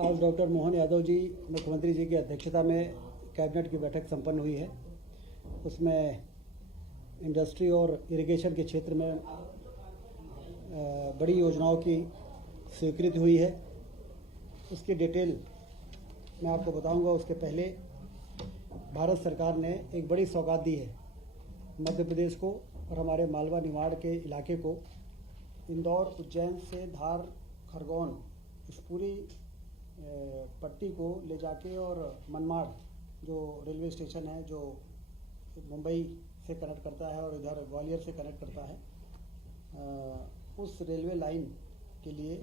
आज डॉक्टर मोहन यादव जी मुख्यमंत्री जी की अध्यक्षता में कैबिनेट की बैठक संपन्न हुई है। उसमें इंडस्ट्री और इरिगेशन के क्षेत्र में बड़ी योजनाओं की स्वीकृति हुई है। उसकी डिटेल मैं आपको बताऊंगा। उसके पहले भारत सरकार ने एक बड़ी सौगात दी है मध्य प्रदेश को और हमारे मालवा निमाड़ के इलाके को। इंदौर उज्जैन से धार खरगोन इस पूरी पट्टी को ले जाके और मनमाड़ जो रेलवे स्टेशन है जो मुंबई से कनेक्ट करता है और इधर ग्वालियर से कनेक्ट करता है, उस रेलवे लाइन के लिए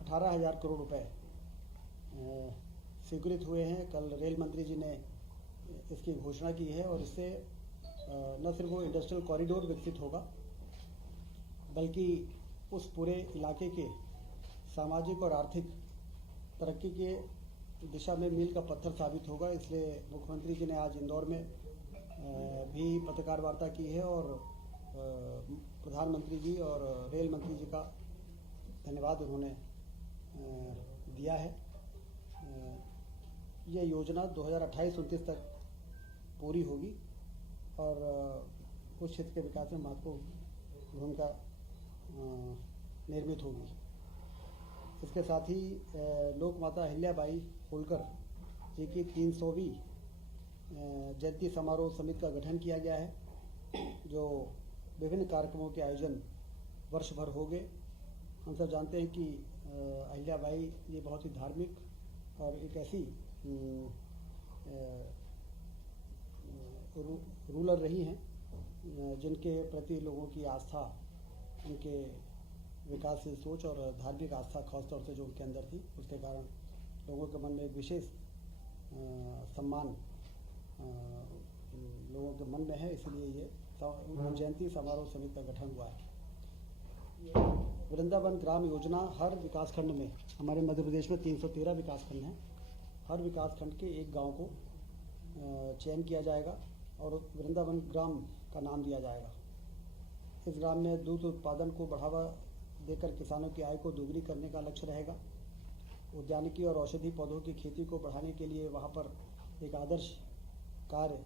18,000 करोड़ रुपए स्वीकृत हुए हैं। कल रेल मंत्री जी ने इसकी घोषणा की है और इससे न सिर्फ वो इंडस्ट्रियल कॉरिडोर विकसित होगा बल्कि उस पूरे इलाके के सामाजिक और आर्थिक तरक्की के दिशा में मील का पत्थर साबित होगा। इसलिए मुख्यमंत्री जी ने आज इंदौर में भी पत्रकार वार्ता की है और प्रधानमंत्री जी और रेल मंत्री जी का धन्यवाद उन्होंने दिया है। ये योजना 2028-29 तक पूरी होगी और उस क्षेत्र के विकास में महत्वपूर्ण भूमिका निर्मित होगी। इसके साथ ही लोक माता अहिल्याबाई होलकर जी की 300वीं जयंती समारोह समिति का गठन किया गया है, जो विभिन्न कार्यक्रमों के आयोजन वर्ष भर हो गए। हम सब जानते हैं कि अहिल्याबाई ये बहुत ही धार्मिक और एक ऐसी रूलर रही हैं जिनके प्रति लोगों की आस्था, उनके विकासशील सोच और धार्मिक आस्था खासतौर से जो उनके अंदर थी, उसके कारण लोगों के मन में एक विशेष सम्मान लोगों के मन में है। इसलिए ये जयंती समारोह समिति का गठन हुआ है। वृंदावन ग्राम योजना हर विकासखंड में, हमारे मध्य प्रदेश में 313 विकासखंड हैं, हर विकासखंड के एक गांव को चयन किया जाएगा और वृंदावन ग्राम का नाम दिया जाएगा। इस ग्राम में दूध उत्पादन को बढ़ावा देकर किसानों की आय को दोगुनी करने का लक्ष्य रहेगा। उद्यानिकी और औषधि पौधों की खेती को बढ़ाने के लिए वहां पर एक आदर्श कार्य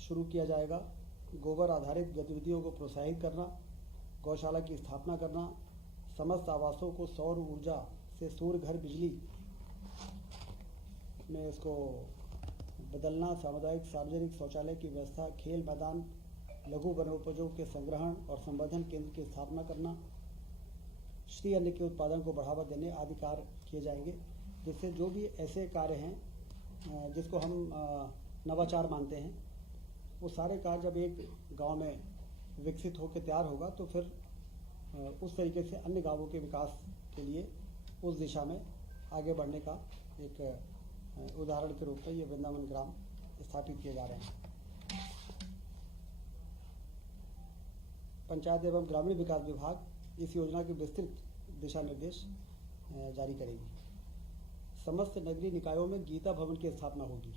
शुरू किया जाएगा। गोबर आधारित गतिविधियों को प्रोत्साहित करना, गौशाला की स्थापना करना, समस्त आवासों को सौर ऊर्जा से सूर्य घर बिजली में इसको बदलना, सामुदायिक सार्वजनिक शौचालय की व्यवस्था, खेल मैदान, लघु वनोपजों के संग्रहण और संवर्धन केंद्र की स्थापना करना, श्री अन्न के उत्पादन को बढ़ावा देने आदि कार्य किए जाएंगे। जिससे जो भी ऐसे कार्य हैं जिसको हम नवाचार मानते हैं, वो सारे कार्य जब एक गांव में विकसित होकर तैयार होगा तो फिर उस तरीके से अन्य गांवों के विकास के लिए उस दिशा में आगे बढ़ने का एक उदाहरण के रूप में ये वृंदावन ग्राम स्थापित किए जा रहे हैं। पंचायत एवं ग्रामीण विकास विभाग इस योजना के विस्तृत दिशा निर्देश जारी करेगी। समस्त नगरीय निकायों में गीता भवन की स्थापना होगी।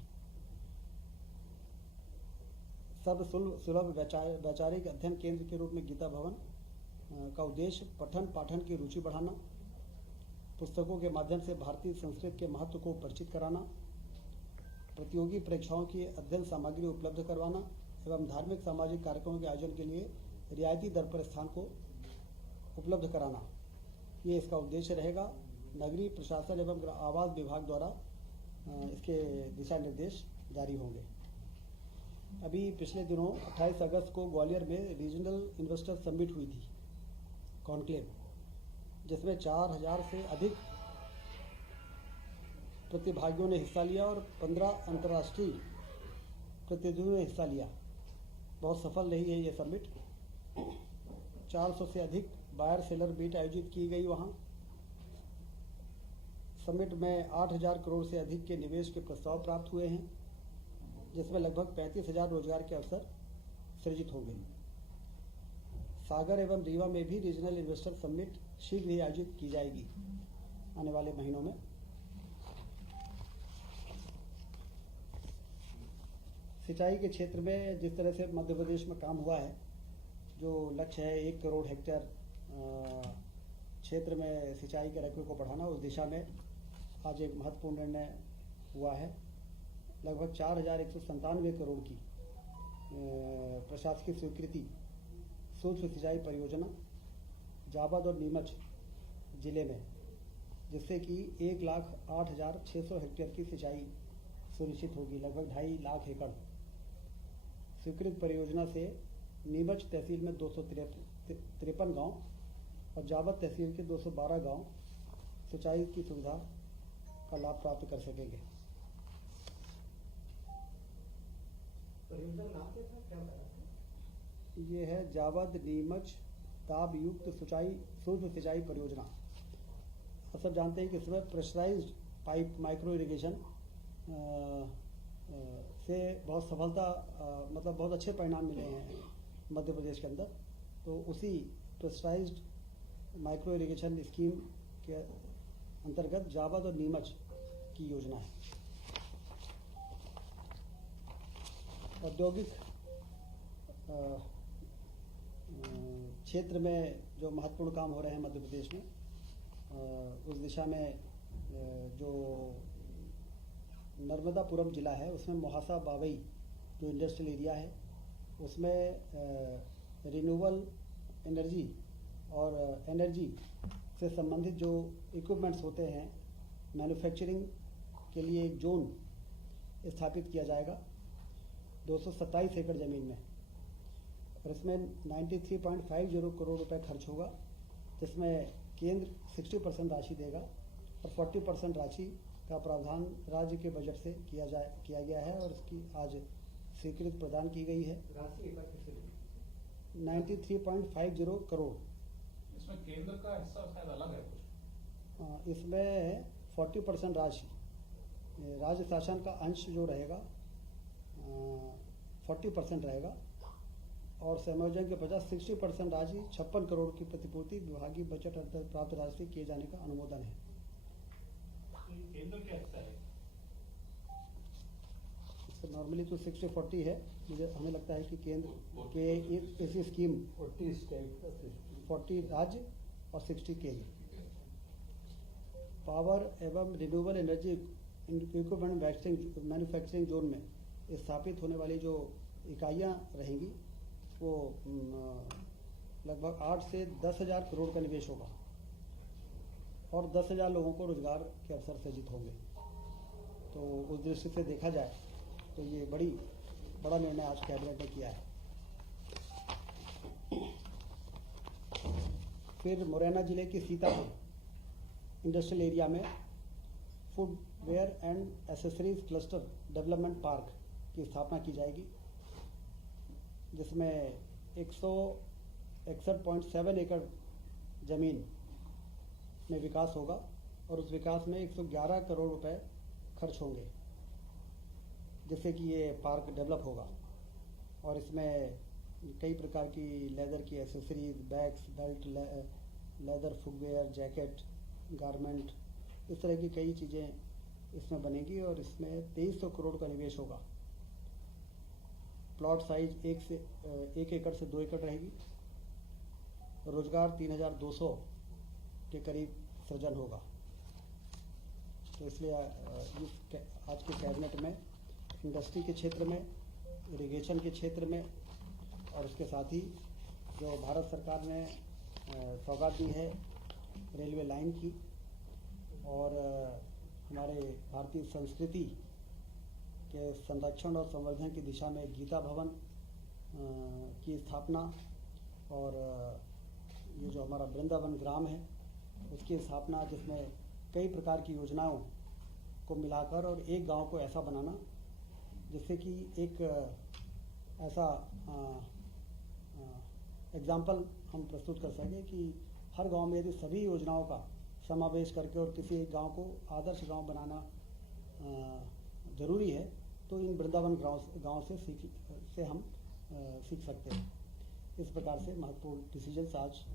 सर्वसुलभ वैचारिक अध्ययन केंद्र के रूप में गीता भवन का उद्देश्य पठन पाठन की रुचि बढ़ाना, पुस्तकों के माध्यम से भारतीय संस्कृति के महत्व को परिचित कराना, प्रतियोगी परीक्षाओं की अध्ययन सामग्री उपलब्ध करवाना एवं धार्मिक सामाजिक कार्यक्रमों के आयोजन के लिए रियायती दर पर स्थान को उपलब्ध कराना, ये इसका उद्देश्य रहेगा। नगरीय प्रशासन एवं आवास विभाग द्वारा इसके दिशा निर्देश जारी होंगे। अभी पिछले दिनों 28 अगस्त को ग्वालियर में रीजनल इन्वेस्टर समिट हुई थी, कॉन्क्लेव, जिसमें 4,000 से अधिक प्रतिभागियों ने हिस्सा लिया और 15 अंतर्राष्ट्रीय प्रतिनिधियों ने हिस्सा लिया। बहुत सफल रही है ये समिट। 400 से अधिक बायर सेलर मीट आयोजित की गई। वहाँ समिट में 8,000 करोड़ से अधिक के निवेश के प्रस्ताव प्राप्त हुए हैं, जिसमें लगभग 35,000 रोजगार के अवसर सृजित होंगे। सागर एवं रीवा में भी रीजनल इन्वेस्टर समिट शीघ्र ही आयोजित की जाएगी आने वाले महीनों में। सिंचाई के क्षेत्र में जिस तरह से मध्य प्रदेश में काम हुआ है, जो लक्ष्य है 1 करोड़ हेक्टेयर क्षेत्र में सिंचाई के रकबे को बढ़ाना, उस दिशा में आज एक महत्वपूर्ण निर्णय हुआ है। लगभग 4,197 करोड़ की प्रशासकीय स्वीकृति सूक्ष्म सिंचाई परियोजना जावद और नीमच जिले में, जिससे कि 1,08,600 हेक्टेयर की सिंचाई सुनिश्चित होगी। लगभग 2.5 लाख एकड़ स्वीकृत परियोजना से नीमच तहसील में 253 गांव और जावद तहसील के 212 गांव सिंचाई की सुविधा का लाभ प्राप्त कर सकेंगे। परियोजना नाम क्या था, क्या बताया? ये है जावद नीमच दाब युक्त सूक्ष्म सिंचाई परियोजना। आप सब जानते हैं कि इसमें प्रेशराइज्ड पाइप माइक्रो इरिगेशन से बहुत सफलता मतलब बहुत अच्छे परिणाम मिले हैं मध्य प्रदेश के अंदर। तो उसी प्रेशराइज्ड माइक्रो इरिगेशन स्कीम के अंतर्गत जावद और नीमच की योजना है। औद्योगिक क्षेत्र में जो महत्वपूर्ण काम हो रहे हैं मध्य प्रदेश में, उस दिशा में जो नर्मदापुरम जिला है उसमें मोहासा बावई जो इंडस्ट्रियल एरिया है उसमें रिन्यूएबल एनर्जी और एनर्जी से संबंधित जो इक्विपमेंट्स होते हैं मैन्युफैक्चरिंग के लिए एक जोन स्थापित किया जाएगा 227 एकड़ ज़मीन में, और इसमें 93.50 करोड़ रुपए खर्च होगा, जिसमें केंद्र 60% राशि देगा और 40% राशि का प्रावधान राज्य के बजट से किया गया है और इसकी आज स्वीकृति प्रदान की गई है। राशि एक बार किसे देगी? 93.50 करोड़। इसमें केंद्र का हिस्सा शायद अलग है कुछ। इसमें 40% राशि राज्य शासन का अंश जो रहेगा 40% रहेगा और संयोजन के 60% राशि 56 करोड़ की प्रतिपूर्ति विभागीय बजट अंतर्गत प्राप्त राशि से किए जाने का अनुमोदन है। केंद्र क्या हिस्सा है? नॉर्मली तो 60-40 है, मुझे हमें लगता है कि केंद्र के ऐसी स्कीम 40 राज्य और 60 केंद्र। पावर एवं renewable energy equipment manufacturing zone में स्थापित होने वाली जो इकाइयाँ रहेंगी वो लगभग 8 से 10,000 करोड़ का निवेश होगा और 10,000 लोगों को रोजगार के अवसर सृजित होंगे। तो उस दृष्टि से देखा जाए तो ये बड़ा निर्णय आज कैबिनेट ने किया है। फिर मुरैना जिले के सीतापुर इंडस्ट्रियल एरिया में footwear and accessories cluster development park की स्थापना की जाएगी, जिसमें 161.7 एकड़ जमीन में विकास होगा और उस विकास में 111 करोड़ रुपए खर्च होंगे, जिससे कि ये पार्क डेवलप होगा। और इसमें कई प्रकार की लेदर की accessories, bags, belt, leather footwear, jacket, garment, इस तरह की कई चीज़ें इसमें बनेगी और इसमें 2300 करोड़ का निवेश होगा। प्लॉट साइज 1 एकड़ से 2 एकड़ रहेगी। रोजगार 3,200 के करीब सृजन होगा। तो इसलिए आज के कैबिनेट में इंडस्ट्री के क्षेत्र में, इरिगेशन के क्षेत्र में और उसके साथ ही जो भारत सरकार ने सौगात दी है रेलवे लाइन की और हमारे भारतीय संस्कृति के संरक्षण और संवर्धन की दिशा में गीता भवन की स्थापना और ये जो हमारा वृंदावन ग्राम है उसकी स्थापना, जिसमें कई प्रकार की योजनाओं को मिलाकर और एक गांव को ऐसा बनाना जिससे कि एक ऐसा एग्जाम्पल हम प्रस्तुत कर सकें कि हर गांव में यदि सभी योजनाओं का समावेश करके और किसी एक गांव को आदर्श गांव बनाना ज़रूरी है, तो इन वृंदावन गांव से हम सीख सकते हैं। इस प्रकार से महत्वपूर्ण डिसीजन आज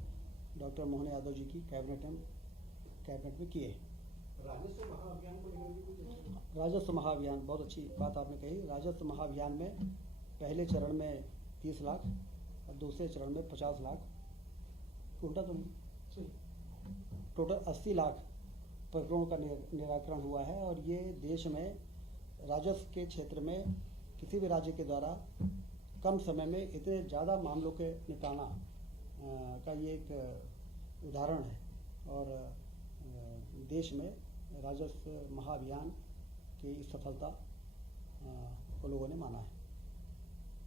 डॉक्टर मोहन यादव जी की कैबिनेट में किए। राजस्व महाअभियान को लेकर कुछ राजस्व महाअभियान, बहुत अच्छी बात आपने कही। राजस्व महाअभियान में पहले चरण में 30 लाख और दूसरे चरण में 50 लाख, उल्टा तो नहीं, टोटल 80 लाख प्रकरणों का निराकरण हुआ है और ये देश में राजस्व के क्षेत्र में किसी भी राज्य के द्वारा कम समय में इतने ज़्यादा मामलों के निपटाना का ये एक उदाहरण है और देश में राजस्व महाअभियान की इस सफलता को लोगों ने माना है।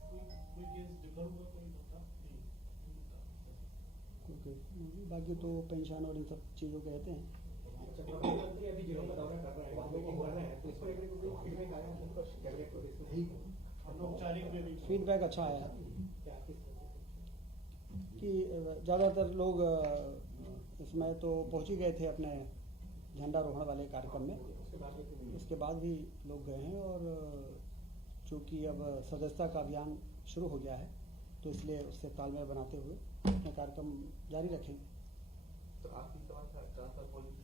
कोई केस डिफर हुआ कोई बता नहीं बाकी तो पेंशन और इन सब चीज़ों के रहते हैं। अच्छा, प्रधानमंत्री अभी जो बदलाव कर रहे हैं, मीटिंग कर रहे हैं, तो इसको लेकर कोई फीडबैक आया है कैबिनेट को? इसको ठीक अनौपचारिक में भी फीडबैक अच्छा आया है क्या किस तरह से? कि ज़्यादातर लोग इसमें तो पहुंच ही गए थे अपने झंडारोहण वाले कार्यक्रम में। उसके बाद भी लोग गए हैं और चूँकि अब सदस्यता का अभियान शुरू हो गया है तो इसलिए उससे तालमेल बनाते हुए अपने कार्यक्रम जारी रखेंगे। तो आखिरी सवाल था ट्रांसफर पॉलिसी